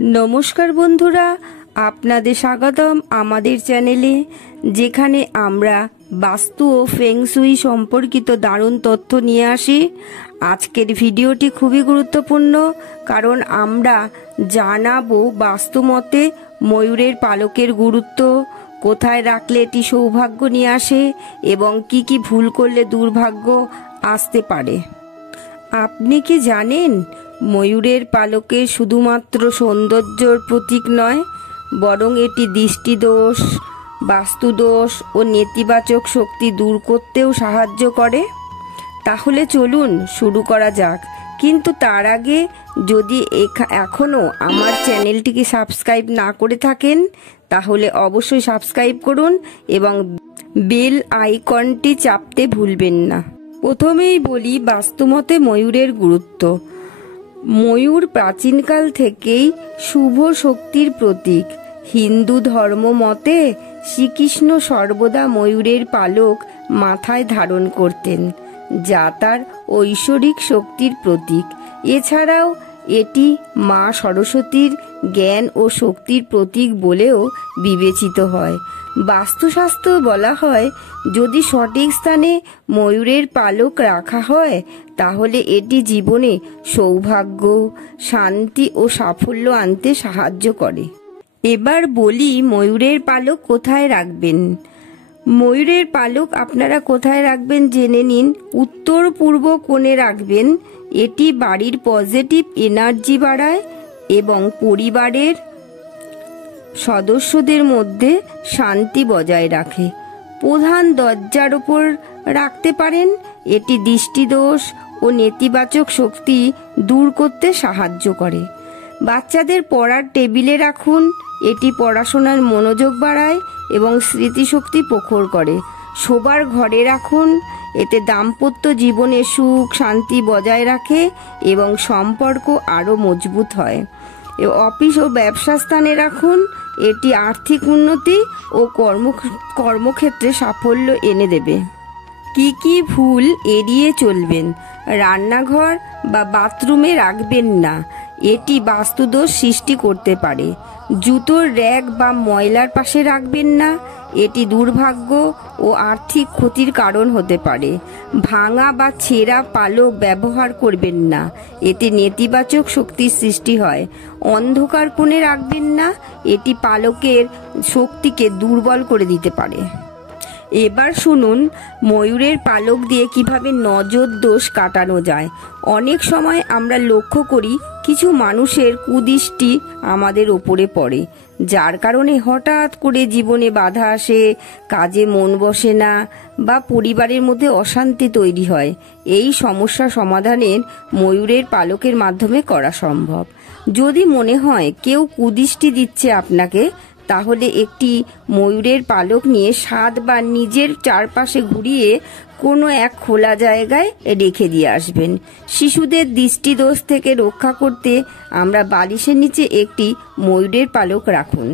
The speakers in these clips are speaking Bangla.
নমস্কার বন্ধুরা, আপনাদের স্বাগতম আমাদের চ্যানেলে, যেখানে আমরা বাস্তু ও ফেংশুই সম্পর্কিত দারুণ তথ্য নিয়ে আসি। আজকের ভিডিওটি খুবই গুরুত্বপূর্ণ, কারণ আমরা জানাবো বাস্তুমতে ময়ূরের পালকের গুরুত্ব, কোথায় রাখলে এটি সৌভাগ্য নিয়ে আসে এবং কি কি ভুল করলে দুর্ভাগ্য আসতে পারে। আপনি কি জানেন, ময়ূরের পালকের শুধুমাত্র সৌন্দর্যের প্রতীক নয়, বরং এটি দৃষ্টিদোষ, বাস্তুদোষ ও নেতিবাচক শক্তি দূর করতেও সাহায্য করে। তাহলে চলুন শুরু করা যাক। কিন্তু তার আগে যদি এখনও আমার চ্যানেলটিকে সাবস্ক্রাইব না করে থাকেন, তাহলে অবশ্যই সাবস্ক্রাইব করুন এবং বেল আইকনটি চাপতে ভুলবেন না। প্রথমেই বলি বাস্তুমতে ময়ূরের গুরুত্ব। ময়ূর প্রাচীনকাল থেকেই শুভ শক্তির প্রতীক। হিন্দু ধর্ম মতে শ্রীকৃষ্ণ সর্বদা ময়ূরের পালক মাথায় ধারণ করতেন, যা তার ঐশ্বরিক শক্তির প্রতীক। এছাড়াও এটি মা সরস্বতীর জ্ঞান ও শক্তির প্রতীক বলেও বিবেচিত হয়। বাস্তুশাস্ত্র বলা হয়, যদি সঠিক স্থানে ময়ূরের পালক রাখা হয়, তাহলে এটি জীবনে সৌভাগ্য, শান্তি ও সাফল্য আনতে সাহায্য করে। এবার বলি ময়ূরের পালক কোথায় রাখবেন। ময়ূরের পালক আপনারা কোথায় রাখবেন জেনে নিন। উত্তর পূর্ব কোণে রাখবেন। এটি বাড়ির পজিটিভ এনার্জি বাড়ায় এবং পরিবারের সদস্যদের মধ্যে শান্তি বজায় রাখে। প্রধান দরজার উপর রাখতে পারেন। এটি দৃষ্টিদোষ ও নেতিবাচক শক্তি দূর করতে সাহায্য করে। বাচ্চাদের পড়ার টেবিলে রাখুন। এটি পড়াশোনার মনোযোগ বাড়ায় এবং স্মৃতিশক্তি প্রখর করে। শোবার ঘরে রাখুন। এতে দাম্পত্য জীবনে সুখ শান্তি বজায় রাখে এবং সম্পর্ক আরও মজবুত হয়। অফিস ও ব্যবসা স্থানে রাখুন। এটি আর্থিক উন্নতি ও কর্মক্ষেত্রে সাফল্য এনে দেবে। কি কি ভুল এড়িয়ে চলবেন। রান্নাঘর বা বাথরুমে রাখবেন না, এটি বাস্তুদোষ সৃষ্টি করতে পারে। জুতোর র্যাক বা ময়লার পাশে রাখবেন না, এটি দুর্ভাগ্য ও আর্থিক ক্ষতির কারণ হতে পারে। ভাঙা বা ছেঁড়া পালক ব্যবহার করবেন না, এতে নেতিবাচক শক্তির সৃষ্টি হয়। অন্ধকার কোণে রাখবেন না, এটি পালকের শক্তিকে দুর্বল করে দিতে পারে। এবার শুনুন ময়ূরের পালক দিয়ে কিভাবে নজর দোষ কাটানো যায়। অনেক সময় আমরা লক্ষ্য করি কিছু মানুষের কুদৃষ্টি আমাদের ওপরে পড়ে, যার কারণে হঠাৎ করে জীবনে বাধা আসে, কাজে মন বসে না বা পরিবারের মধ্যে অশান্তি তৈরি হয়। এই সমস্যা সমাধানের ময়ূরের পালকের মাধ্যমে করা সম্ভব। যদি মনে হয় কেউ কুদৃষ্টি দিচ্ছে আপনাকে, তাহলে একটি ময়ূরের পালক নিয়ে 7 বার নিজের চারপাশে ঘুরিয়ে কোনো এক খোলা জায়গায় রেখে দিয়ে আসবেন। শিশুদের দৃষ্টিদোষ থেকে রক্ষা করতে আমরা বালিশের নিচে একটি ময়ূরের পালক রাখুন।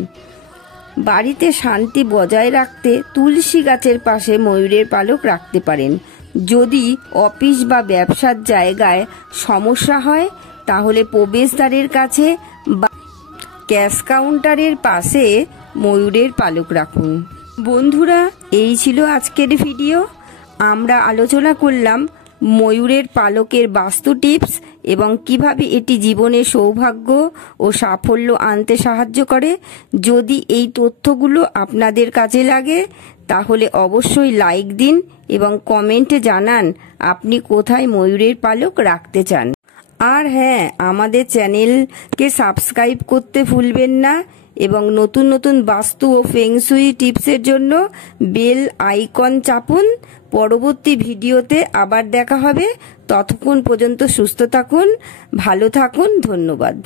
বাড়িতে শান্তি বজায় রাখতে তুলসী গাছের পাশে ময়ূরের পালক রাখতে পারেন। যদি অফিস বা ব্যবসার জায়গায় সমস্যা হয়, তাহলে প্রবেশদ্বারের কাছে বা ক্যাশ কাউন্টারের পাশে ময়ূরের পালক রাখুন। বন্ধুরা, এই ছিল আজকের ভিডিও। আমরা আলোচনা করলাম ময়ূরের পালকের বাস্তু টিপস এবং কিভাবে এটি জীবনে সৌভাগ্য ও সাফল্য আনতে সাহায্য করে। যদি এই তথ্যগুলো আপনাদের কাজে লাগে, তাহলে অবশ্যই লাইক দিন এবং কমেন্টে জানান আপনি কোথায় ময়ূরের পালক রাখতে চান। আর হ্যাঁ, আমাদের চ্যানেলকে সাবস্ক্রাইব করতে ভুলবেন না এবং নতুন নতুন বাস্তু ও ফেংশুই টিপসের জন্য বেল আইকন চাপুন। পরবর্তী ভিডিওতে আবার দেখা হবে। ততক্ষণ পর্যন্ত সুস্থ থাকুন, ভালো থাকুন। ধন্যবাদ।